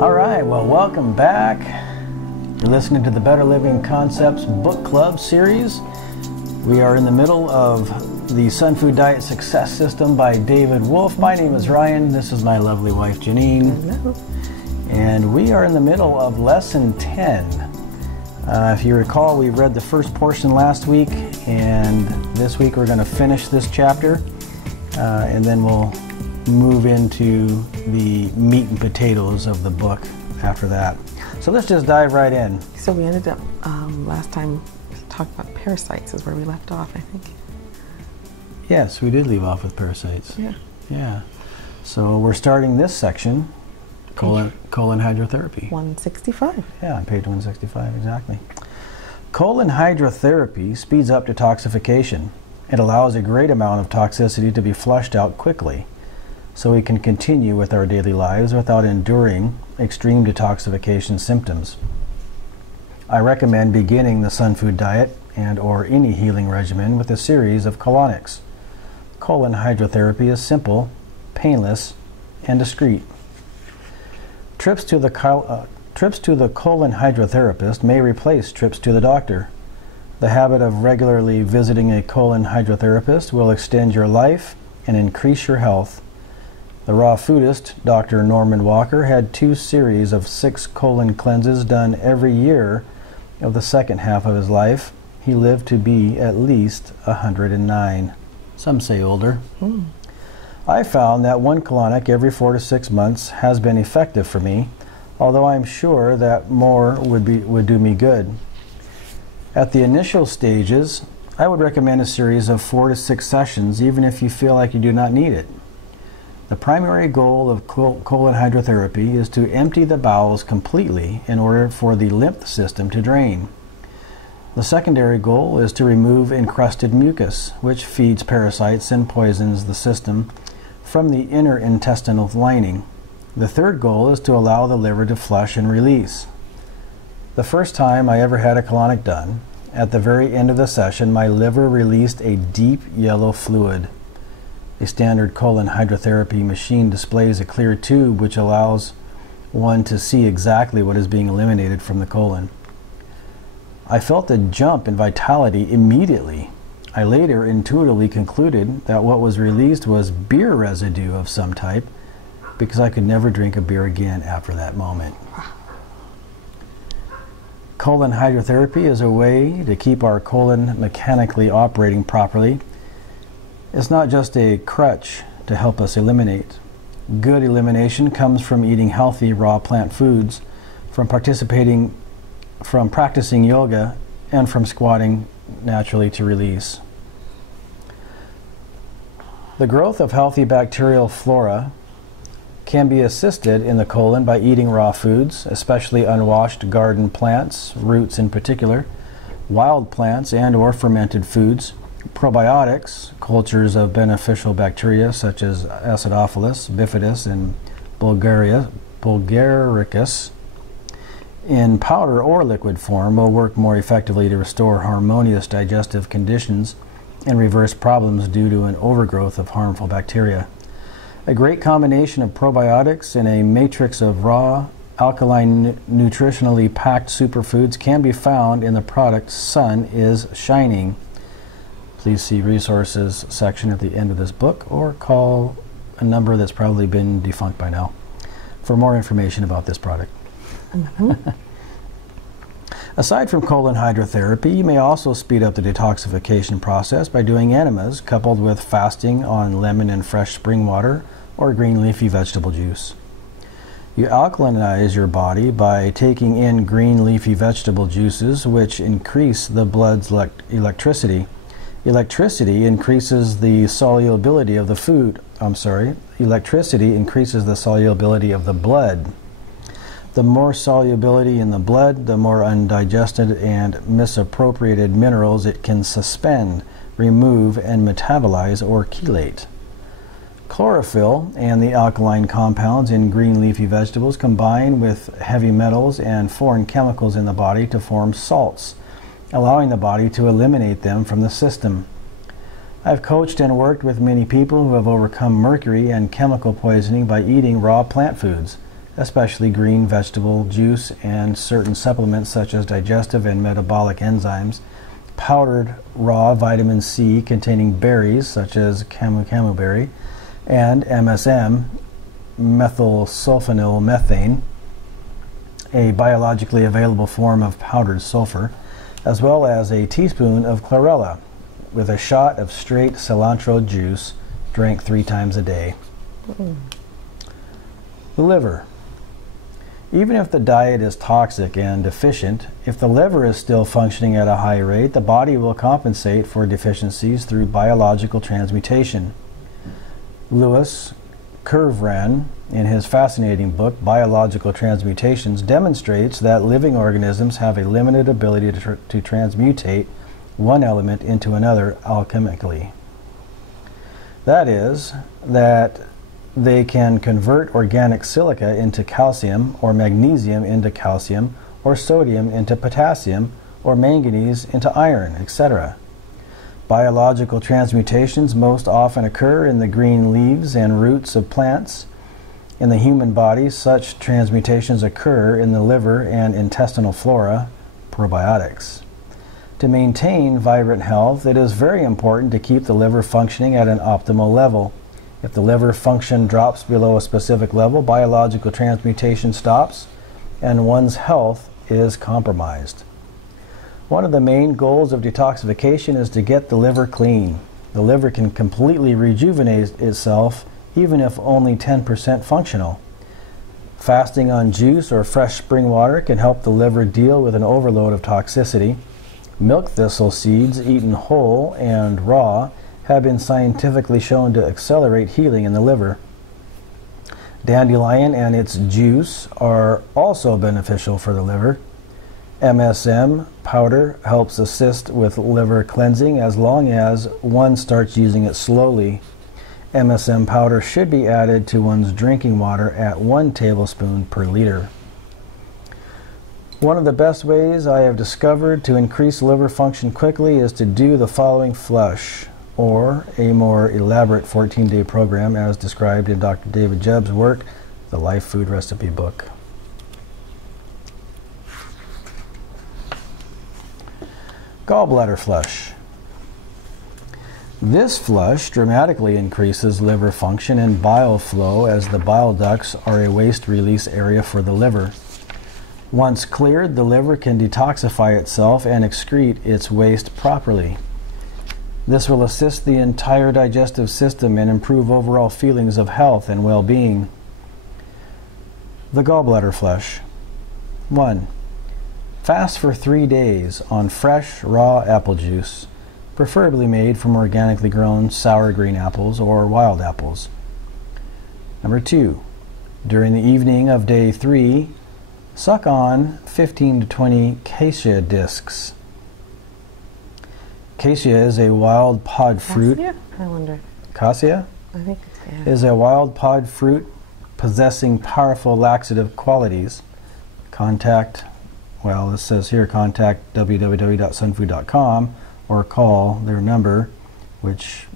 All right, well, welcome back. You're listening to the Better Living Concepts Book Club series. We are in the middle of the Sunfood Diet Success System by David Wolfe. My name is Ryan. This is my lovely wife, Janine. Hello. And we are in the middle of Lesson 10. If you recall, we read the first portion last week, and this week we're going to finish this chapter, and then we'll move into the meat and potatoes of the book after that. So let's just dive right in. So we ended up, last time, talking about parasites is where we left off, I think. Yes, we did leave off with parasites. Yeah. Yeah. So we're starting this section, colon hydrotherapy. 165. Yeah, on page 165, exactly. Colon hydrotherapy speeds up detoxification. It allows a great amount of toxicity to be flushed out quickly, so we can continue with our daily lives without enduring extreme detoxification symptoms. I recommend beginning the Sunfood diet and or any healing regimen with a series of colonics. Colon hydrotherapy is simple, painless, and discreet. Trips to the colon hydrotherapist may replace trips to the doctor. The habit of regularly visiting a colon hydrotherapist will extend your life and increase your health. The raw foodist, Dr. Norman Walker, had 2 series of 6 colon cleanses done every year of the second half of his life. He lived to be at least 109. Some say older. I found that 1 colonic every 4 to 6 months has been effective for me, although I'm sure that more would do me good. At the initial stages, I would recommend a series of 4 to 6 sessions, even if you feel like you do not need it. The primary goal of colon hydrotherapy is to empty the bowels completely in order for the lymph system to drain. The secondary goal is to remove encrusted mucus, which feeds parasites and poisons the system from the inner intestinal lining. The third goal is to allow the liver to flush and release. The first time I ever had a colonic done, at the very end of the session, my liver released a deep yellow fluid. A standard colon hydrotherapy machine displays a clear tube which allows one to see exactly what is being eliminated from the colon. I felt a jump in vitality immediately. I later intuitively concluded that what was released was beer residue of some type, because I could never drink a beer again after that moment. Colon hydrotherapy is a way to keep our colon mechanically operating properly. It's not just a crutch to help us eliminate. Good elimination comes from eating healthy raw plant foods, from practicing yoga, and from squatting naturally to release. The growth of healthy bacterial flora can be assisted in the colon by eating raw foods, especially unwashed garden plants, roots in particular, wild plants and or fermented foods, probiotics, cultures of beneficial bacteria such as Acidophilus, bifidus, and bulgaricus, in powder or liquid form will work more effectively to restore harmonious digestive conditions and reverse problems due to an overgrowth of harmful bacteria. A great combination of probiotics and a matrix of raw, alkaline, nutritionally packed superfoods can be found in the product Sun is Shining. Please see resources section at the end of this book or call a number that's probably been defunct by now for more information about this product. Aside from colon hydrotherapy, you may also speed up the detoxification process by doing enemas coupled with fasting on lemon and fresh spring water or green leafy vegetable juice. You alkalinize your body by taking in green leafy vegetable juices, which increase the blood's electricity. Electricity increases the solubility of the food. Electricity increases the solubility of the blood. The more solubility in the blood, the more undigested and misappropriated minerals it can suspend, remove, and metabolize or chelate. Chlorophyll and the alkaline compounds in green leafy vegetables combine with heavy metals and foreign chemicals in the body to form salts, allowing the body to eliminate them from the system. I've coached and worked with many people who have overcome mercury and chemical poisoning by eating raw plant foods, especially green vegetable juice and certain supplements such as digestive and metabolic enzymes, powdered raw vitamin C containing berries such as camu berry, and MSM, methylsulfonylmethane, a biologically available form of powdered sulfur, as well as a teaspoon of chlorella with a shot of straight cilantro juice, drank 3 times a day. The liver. Even if the diet is toxic and deficient, if the liver is still functioning at a high rate, the body will compensate for deficiencies through biological transmutation. Louis Kervran, in his fascinating book, Biological Transmutations, demonstrates that living organisms have a limited ability to transmutate one element into another alchemically. That is, that they can convert organic silica into calcium, or magnesium into calcium, or sodium into potassium, or manganese into iron, etc. Biological transmutations most often occur in the green leaves and roots of plants. In the human body, such transmutations occur in the liver and intestinal flora, probiotics. To maintain vibrant health, it is very important to keep the liver functioning at an optimal level. If the liver function drops below a specific level, biological transmutation stops and one's health is compromised. One of the main goals of detoxification is to get the liver clean. The liver can completely rejuvenate itself even if only 10% functional. Fasting on juice or fresh spring water can help the liver deal with an overload of toxicity. Milk thistle seeds eaten whole and raw have been scientifically shown to accelerate healing in the liver. Dandelion and its juice are also beneficial for the liver. MSM powder helps assist with liver cleansing as long as one starts using it slowly. MSM powder should be added to one's drinking water at 1 tablespoon per liter. One of the best ways I have discovered to increase liver function quickly is to do the following flush, or a more elaborate 14-day program as described in Dr. David Jebb's work, The Life Food Recipe Book. Gallbladder flush. This flush dramatically increases liver function and bile flow, as the bile ducts are a waste release area for the liver. Once cleared, the liver can detoxify itself and excrete its waste properly. This will assist the entire digestive system and improve overall feelings of health and well-being. The gallbladder flush. 1. Fast for 3 days on fresh, raw apple juice, preferably made from organically grown sour green apples or wild apples. Number 2. During the evening of day 3, suck on 15 to 20 cassia discs. Cassia is a wild pod fruit. Cassia? I wonder. Cassia? I think it's, yeah. Is a wild pod fruit possessing powerful laxative qualities. Contact, well, it says here, contact www.sunfood.com or call their number, which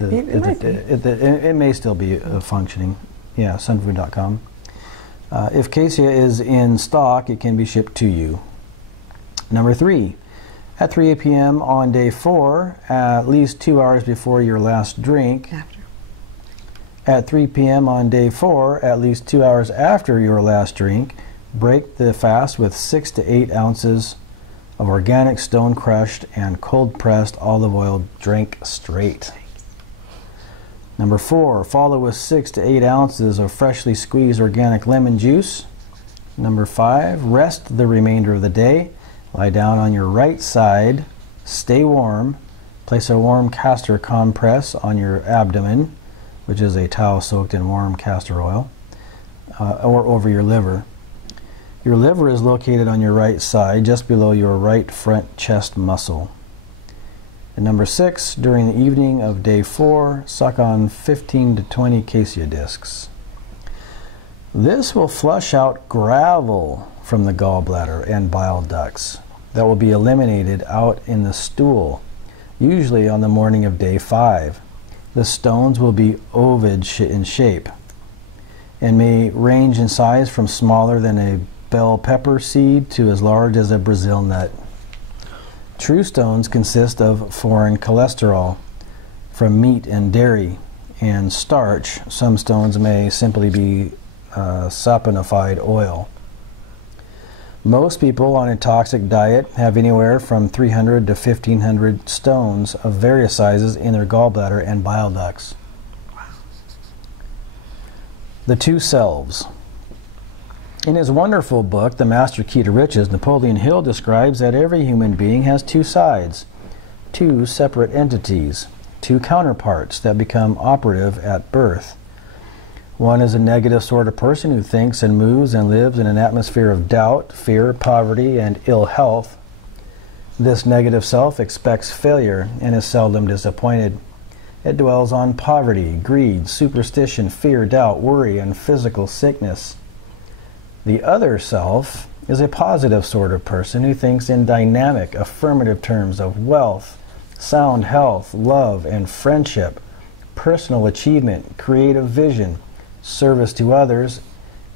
it may still be functioning. Yeah, sunfood.com. If cassia is in stock, it can be shipped to you. Number 3, at 3 p.m. on day 4, at least 2 hours before your last drink. After. At 3 p.m. on day 4, at least 2 hours after your last drink, break the fast with 6 to 8 ounces of organic stone crushed and cold pressed olive oil, drank straight. Number 4, follow with 6 to 8 ounces of freshly squeezed organic lemon juice. Number 5, rest the remainder of the day. Lie down on your right side, stay warm, place a warm castor compress on your abdomen, which is a towel soaked in warm castor oil, or over your liver. Your liver is located on your right side, just below your right front chest muscle. And number 6, during the evening of day 4, suck on 15 to 20 cassia discs. This will flush out gravel from the gallbladder and bile ducts that will be eliminated out in the stool, usually on the morning of day 5. The stones will be ovoid in shape. and may range in size from smaller than a bell pepper seed to as large as a Brazil nut. True stones consist of foreign cholesterol from meat and dairy and starch. Some stones may simply be saponified oil. Most people on a toxic diet have anywhere from 300 to 1,500 stones of various sizes in their gallbladder and bile ducts. The Two Selves. In his wonderful book, The Master Key to Riches, Napoleon Hill describes that every human being has two sides, two separate entities, two counterparts that become operative at birth. One is a negative sort of person who thinks and moves and lives in an atmosphere of doubt, fear, poverty, and ill health. This negative self expects failure and is seldom disappointed. It dwells on poverty, greed, superstition, fear, doubt, worry, and physical sickness. The other self is a positive sort of person who thinks in dynamic, affirmative terms of wealth, sound health, love, and friendship, personal achievement, creative vision, service to others,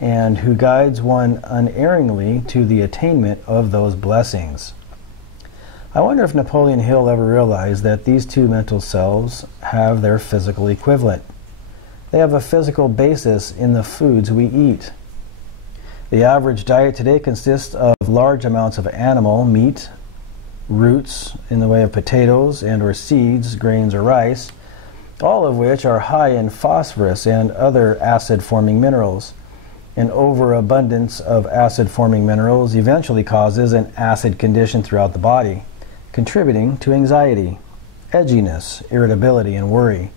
and who guides one unerringly to the attainment of those blessings. I wonder if Napoleon Hill ever realized that these two mental selves have their physical equivalent. They have a physical basis in the foods we eat. The average diet today consists of large amounts of animal meat, roots in the way of potatoes and or seeds, grains or rice, all of which are high in phosphorus and other acid-forming minerals. An overabundance of acid-forming minerals eventually causes an acid condition throughout the body, contributing to anxiety, edginess, irritability, and worry.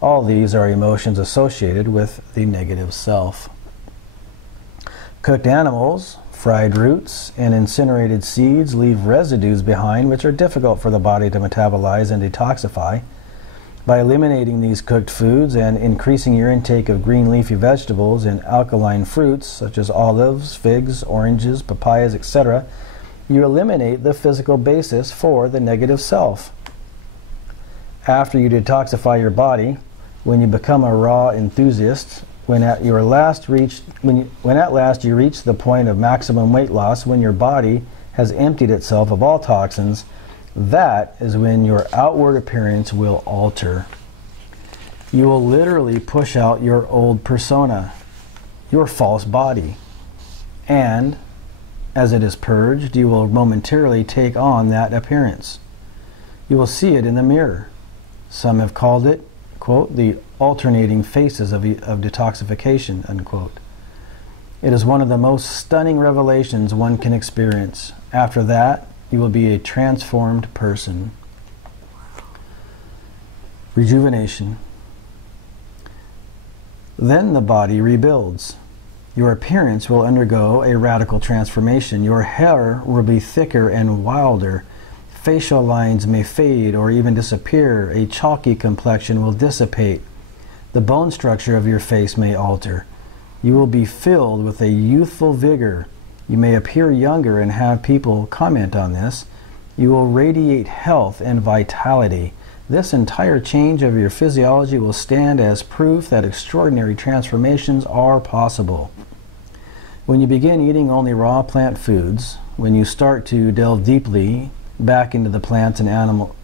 All these are emotions associated with the negative self. Cooked animals, fried roots, and incinerated seeds leave residues behind which are difficult for the body to metabolize and detoxify. By eliminating these cooked foods and increasing your intake of green leafy vegetables and alkaline fruits such as olives, figs, oranges, papayas, etc., you eliminate the physical basis for the negative self. After you detoxify your body, when you become a raw enthusiast, when at last you reach the point of maximum weight loss, when your body has emptied itself of all toxins, that is when your outward appearance will alter. You will literally push out your old persona, your false body, and as it is purged, you will momentarily take on that appearance. You will see it in the mirror. Some have called it, quote, the alternating faces of detoxification, unquote. It is one of the most stunning revelations one can experience. After that, you will be a transformed person. Rejuvenation. Then the body rebuilds. Your appearance will undergo a radical transformation. Your hair will be thicker and wilder. Facial lines may fade or even disappear. A chalky complexion will dissipate. The bone structure of your face may alter. You will be filled with a youthful vigor. You may appear younger and have people comment on this. You will radiate health and vitality. This entire change of your physiology will stand as proof that extraordinary transformations are possible. When you begin eating only raw plant foods, when you start to delve deeply back into the plants and animal...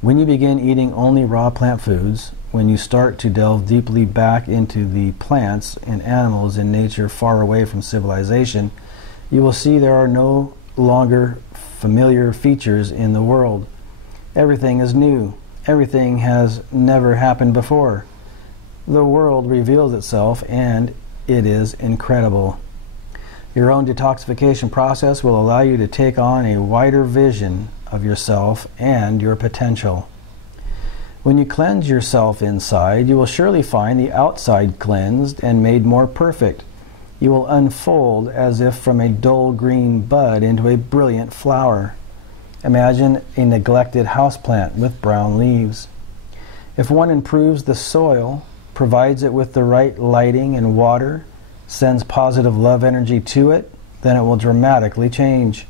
When you begin eating only raw plant foods, when you start to delve deeply back into the plants and animals in nature far away from civilization, you will see there are no longer familiar features in the world. Everything is new. Everything has never happened before. The world reveals itself, and it is incredible. Your own detoxification process will allow you to take on a wider vision of yourself and your potential. When you cleanse yourself inside, you will surely find the outside cleansed and made more perfect. You will unfold as if from a dull green bud into a brilliant flower. Imagine a neglected houseplant with brown leaves. If one improves the soil, provides it with the right lighting and water, sends positive love energy to it, then it will dramatically change.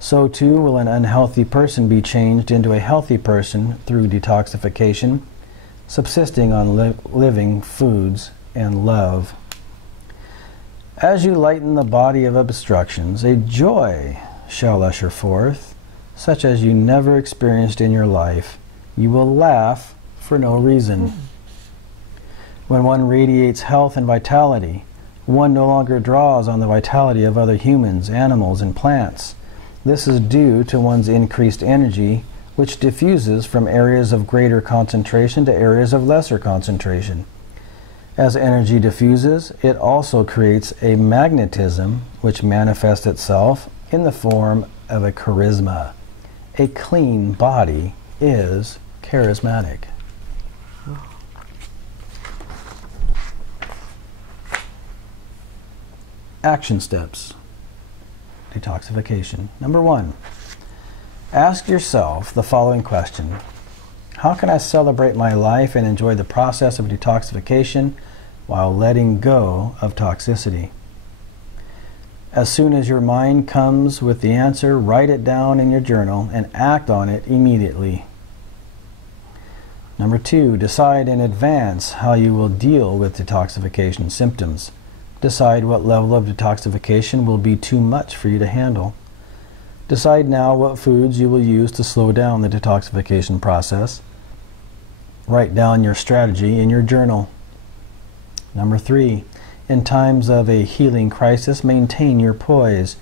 So too will an unhealthy person be changed into a healthy person through detoxification. subsisting on living foods and love. As you lighten the body of obstructions, a joy shall usher forth, such as you never experienced in your life. You will laugh for no reason. When one radiates health and vitality, one no longer draws on the vitality of other humans, animals, and plants. This is due to one's increased energy, which diffuses from areas of greater concentration to areas of lesser concentration. As energy diffuses, it also creates a magnetism which manifests itself in the form of a charisma. A clean body is charismatic. Action steps. Detoxification. Number 1. Ask yourself the following question. How can I celebrate my life and enjoy the process of detoxification while letting go of toxicity? As soon as your mind comes with the answer, write it down in your journal and act on it immediately. Number 2. Decide in advance how you will deal with detoxification symptoms. Decide what level of detoxification will be too much for you to handle. Decide now what foods you will use to slow down the detoxification process. Write down your strategy in your journal. Number 3. In times of a healing crisis, maintain your poise.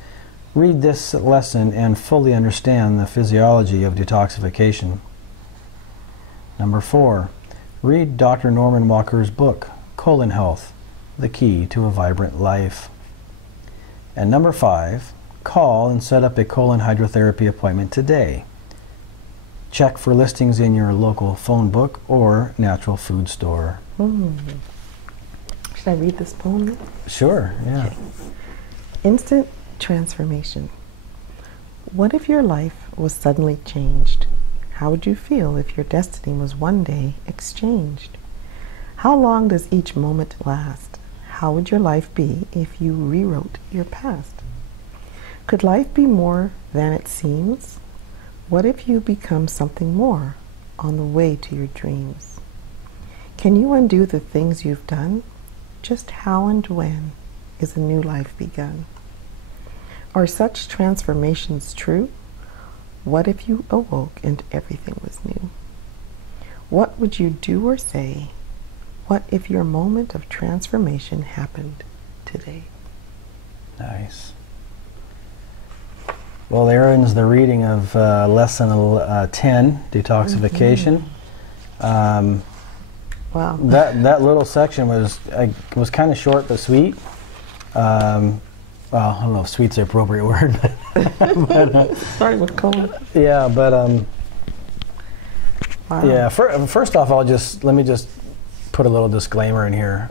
Read this lesson and fully understand the physiology of detoxification. Number 4. Read Dr. Norman Walker's book, Colon Health: The Key to a Vibrant Life. And number 5, call and set up a colon hydrotherapy appointment today. Check for listings in your local phone book or natural food store. Should I read this poem? Sure, yeah. Okay. Instant transformation. What if your life was suddenly changed? How would you feel if your destiny was one day exchanged? How long does each moment last? How would your life be if you rewrote your past? Could life be more than it seems? What if you become something more on the way to your dreams? Can you undo the things you've done? Just how and when is a new life begun? Are such transformations true? What if you awoke and everything was new? What would you do or say? What if your moment of transformation happened today? Nice. Well, there ends the reading of lesson 10, Detoxification. Wow. That little section was kind of short but sweet. Well, I don't know if sweet's the appropriate word, but Starting with colon. yeah, but Wow. yeah. First off, let me just put a little disclaimer in here.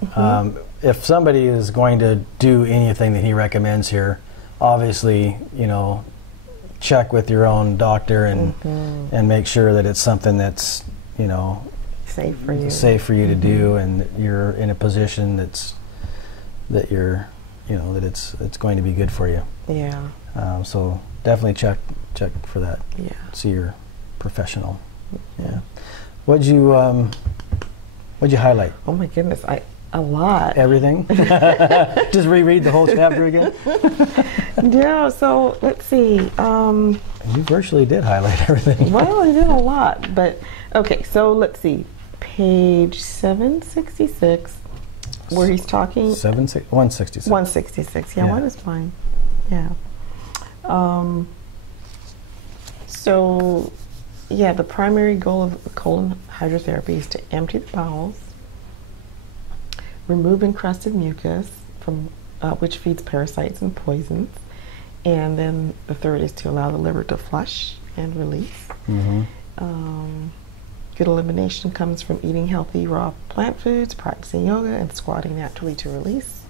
If somebody is going to do anything that he recommends here, obviously, check with your own doctor and make sure that it's something that's, Safe for you. safe for you to do, and that you're in a position that it's going to be good for you. Yeah. So definitely check for that. Yeah. See your professional. Yeah. What'd you highlight? Oh my goodness, a lot. Everything? Just reread the whole chapter again? Yeah, so let's see. You virtually did highlight everything. Well, I did a lot, but okay, so let's see. Page 766, where he's talking. 166. 166, yeah, one is fine. Yeah. So, yeah, the primary goal of colon hydrotherapy is to empty the bowels, remove encrusted mucus from which feeds parasites and poisons, and then the third is to allow the liver to flush and release. Good elimination comes from eating healthy raw plant foods, practicing yoga, and squatting naturally to release.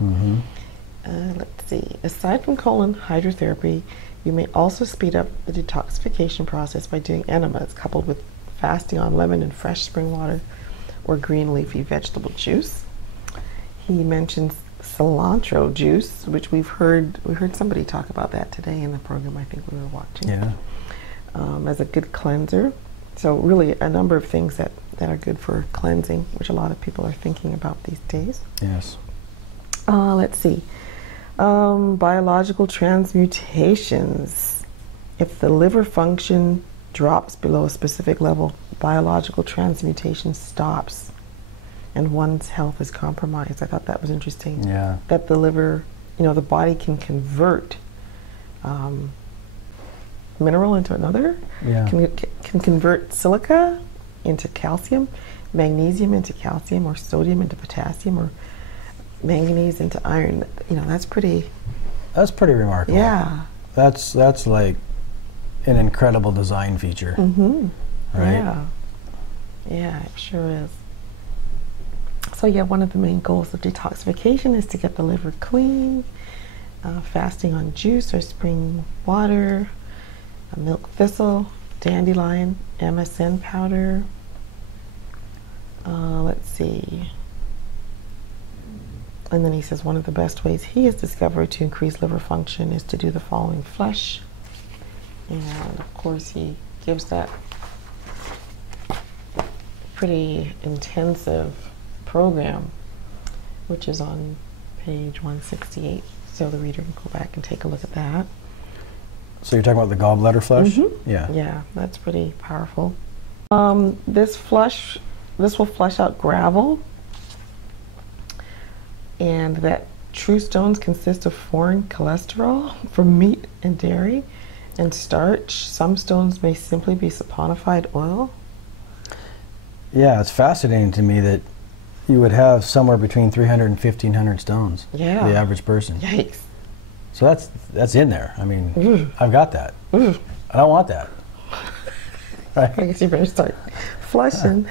Let's see. Aside from colon hydrotherapy, you may also speed up the detoxification process by doing enemas coupled with fasting on lemon and fresh spring water or green leafy vegetable juice. He mentions cilantro juice, which we heard somebody talk about that today in the program I think we were watching. Yeah. As a good cleanser. So really a number of things that that are good for cleansing, which a lot of people are thinking about these days. Yes. Let's see. Biological transmutations. If the liver function drops below a specific level, biological transmutation stops and one's health is compromised. I thought that was interesting. Yeah. That the liver, the body can convert mineral into another. Yeah. Can convert silica into calcium, magnesium into calcium, or sodium into potassium, or manganese into iron. That's pretty remarkable. Yeah. That's like an incredible design feature. Mm-hmm. Right? Yeah. Yeah, it sure is. So yeah, one of the main goals of detoxification is to get the liver clean. Fasting on juice or spring water, milk thistle, dandelion, MSM powder. Let's see. And then he says one of the best ways he has discovered to increase liver function is to do the following flush. And of course he gives that pretty intensive program, which is on page 168. So the reader can go back and take a look at that. So you're talking about the gallbladder flush? Mm-hmm. Yeah. Yeah, that's pretty powerful. This will flush out gravel, and that true stones consist of foreign cholesterol from meat and dairy and starch. Some stones may simply be saponified oil. Yeah, it's fascinating to me that you would have somewhere between 300 and 1,500 stones. Yeah. The average person. Yikes. So that's in there. I mean, Ooh. I've got that. Ooh. I don't want that. Right? I guess you better start flushing.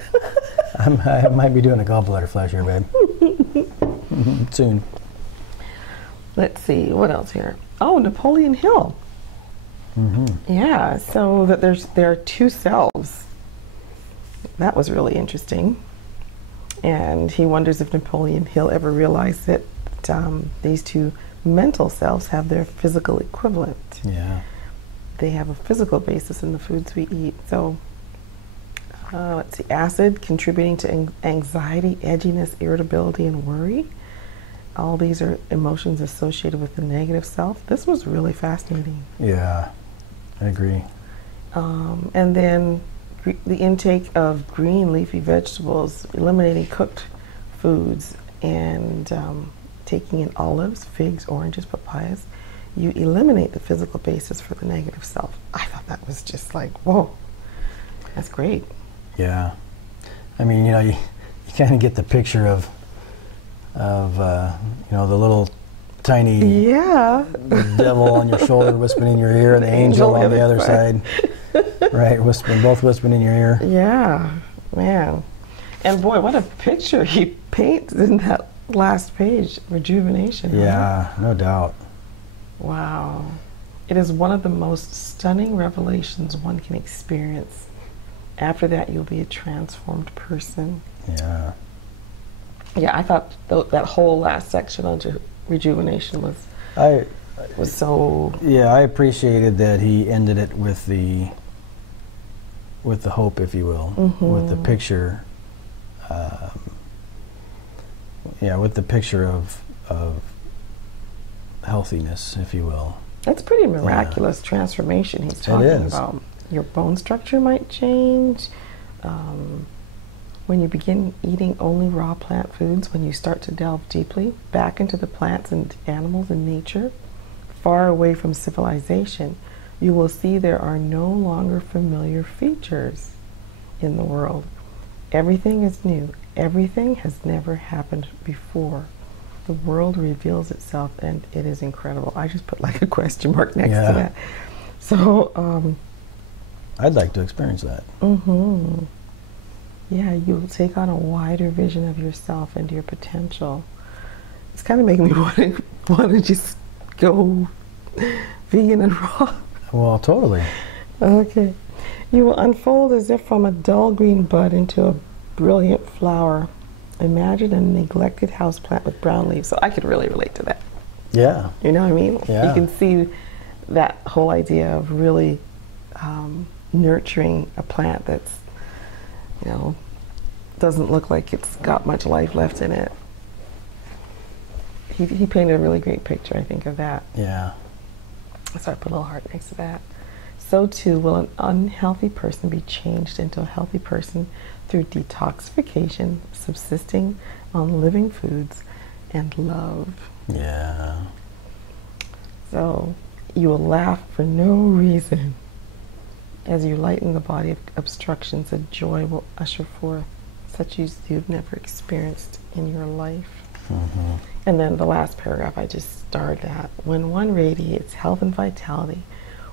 I might be doing a gallbladder flush here, babe. Soon. Let's see, what else here? Oh, Napoleon Hill. Mm-hmm. Yeah, so that there are two selves. That was really interesting. And he wonders if Napoleon Hill ever realized that these two mental selves have their physical equivalent. Yeah. They have a physical basis in the foods we eat. So, let's see, acid contributing to anxiety, edginess, irritability, and worry. All these are emotions associated with the negative self. This was really fascinating. Yeah, I agree. And then the intake of green leafy vegetables, eliminating cooked foods, and taking in olives, figs, oranges, papayas, you eliminate the physical basis for the negative self. I thought that was just like, whoa, that's great. Yeah. I mean, you kind of get the picture of the little tiny devil on your shoulder whispering in your ear, and the angel on the other side. Right, both whispering in your ear. Yeah, man. And boy, what a picture he paints in that last page, Rejuvenation. Yeah, no doubt. Wow. It is one of the most stunning revelations one can experience. After that, you'll be a transformed person. Yeah. Yeah, I thought that whole last section on Rejuvenation was so... Yeah, I appreciated that he ended it with the hope, if you will, with the picture. With the picture of healthiness, if you will. That's pretty miraculous transformation he's talking about. Your bone structure might change. When you begin eating only raw plant foods, when you start to delve deeply back into the plants and animals and nature, far away from civilization, you will see there are no longer familiar features in the world. Everything is new. Everything has never happened before. The world reveals itself, and it is incredible. I just put like a question mark next to that. So, I'd like to experience that. Yeah, you'll take on a wider vision of yourself and your potential. It's kind of making me want to just go vegan and raw. Well, totally. Okay. You will unfold as if from a dull green bud into a brilliant flower. Imagine a neglected houseplant with brown leaves. So I could really relate to that. Yeah. You know what I mean? Yeah. You can see that whole idea of really nurturing a plant that's, doesn't look like it's got much life left in it. He painted a really great picture, I think, of that. Yeah. So I put a little heart next to that. So too will an unhealthy person be changed into a healthy person through detoxification, subsisting on living foods, and love. Yeah. So you will laugh for no reason. As you lighten the body of obstructions, a joy will usher forth, such as you've never experienced in your life. Mm-hmm. And then the last paragraph I just started at. When one radiates health and vitality,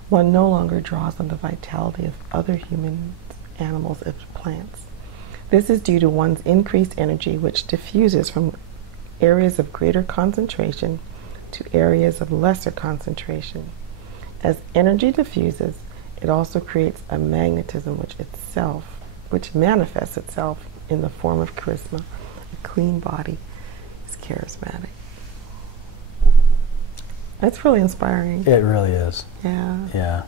one no longer draws on the vitality of other humans, animals, and plants. This is due to one's increased energy, which diffuses from areas of greater concentration to areas of lesser concentration. As energy diffuses, it also creates a magnetism which manifests itself in the form of charisma. A clean body is charismatic. That's really inspiring. It really is. Yeah. Yeah.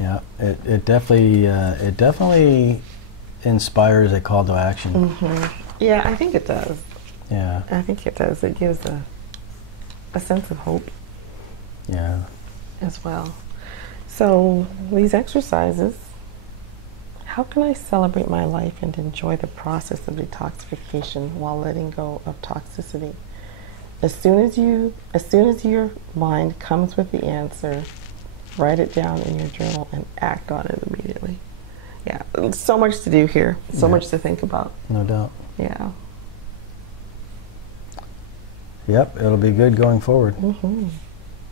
Yeah. It definitely inspires a call to action. Mm-hmm. Yeah, I think it does. Yeah. I think it does. It gives a sense of hope. Yeah. As well. So these exercises, how can I celebrate my life and enjoy the process of detoxification while letting go of toxicity? As soon as your mind comes with the answer, write it down in your journal and act on it immediately. Yeah, so much to do here, so much to think about. No doubt. Yeah. Yep, it'll be good going forward. Mm-hmm.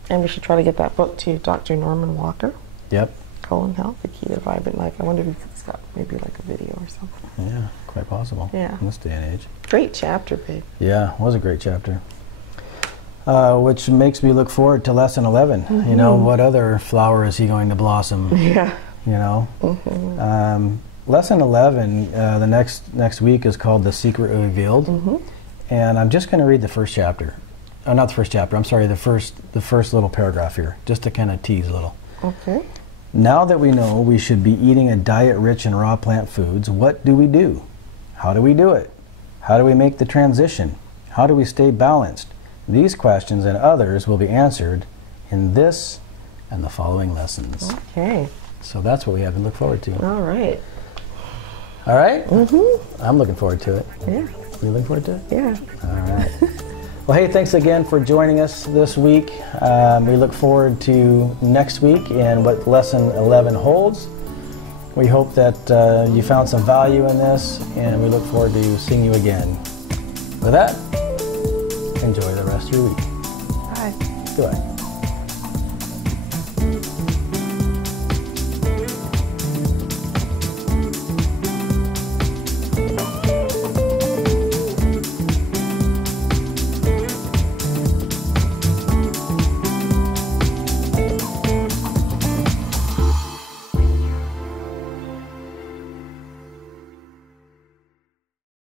And we should try to get that book to Dr. Noramn Walker. Yep. Colon Health, The Key to Vibrant Life. I wonder if it's got maybe like a video or something. Yeah, quite possible. Yeah. In this day and age. Great chapter, babe. Yeah, it was a great chapter. Which makes me look forward to lesson 11. Mm-hmm. You know, what other flower is he going to blossom? Yeah. You know? Mm-hmm. Lesson 11, the next week, is called The Secret Revealed. Mm-hmm. And I'm just going to read the first chapter. Not the first chapter, I'm sorry, the first little paragraph here, just to kind of tease a little. Okay. Now that we know we should be eating a diet rich in raw plant foods, what do we do? How do we do it? How do we make the transition? How do we stay balanced? These questions and others will be answered in this and the following lessons. Okay. So that's what we have to look forward to. All right. All right? Mm-hmm. I'm looking forward to it. Yeah. You looking forward to it? Yeah. All right. Well, hey, thanks again for joining us this week. We look forward to next week and what lesson 11 holds. We hope that you found some value in this, and we look forward to seeing you again. With that, enjoy the rest of your week. Bye. Goodbye.